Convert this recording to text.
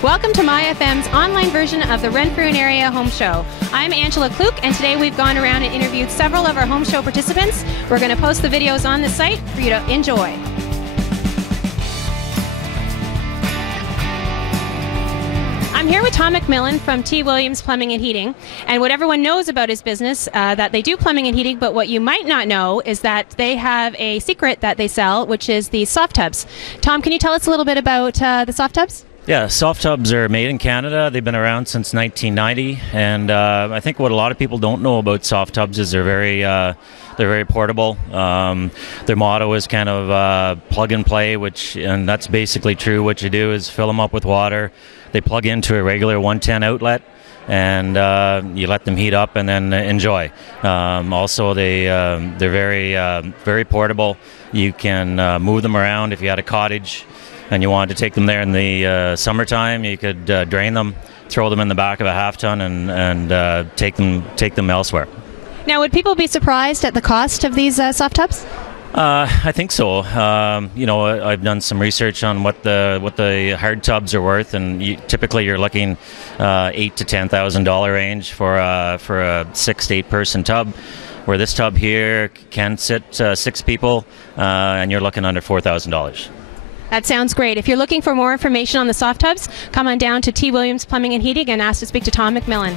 Welcome to MyFM's online version of the Renfrew and Area Home Show. I'm Angela Kluk, and today we've gone around and interviewed several of our home show participants. We're going to post the videos on the site for you to enjoy. I'm here with Tom McMillan from T. Williams Plumbing and Heating, and what everyone knows about his business, that they do plumbing and heating, but what you might not know is that they have a secret that they sell, which is the soft tubs. Tom, can you tell us a little bit about the soft tubs? Yeah, soft tubs are made in Canada. They've been around since 1990, and I think what a lot of people don't know about soft tubs is they're very portable. Their motto is kind of plug and play, and that's basically true. What you do is fill them up with water. They plug into a regular 110 outlet, and you let them heat up and then enjoy. Also, they're very portable. You can move them around. If you had a cottage and you wanted to take them there in the summertime, you could drain them, throw them in the back of a half ton, and take them elsewhere. Now, would people be surprised at the cost of these soft tubs? I think so. I've done some research on what the hard tubs are worth, and typically you're looking $8,000 to $10,000 range for a 6 to 8 person tub. Where this tub here can sit 6 people, and you're looking under $4,000. That sounds great. If you're looking for more information on the soft tubs, come on down to T. Williams Plumbing and Heating and ask to speak to Tom McMillan.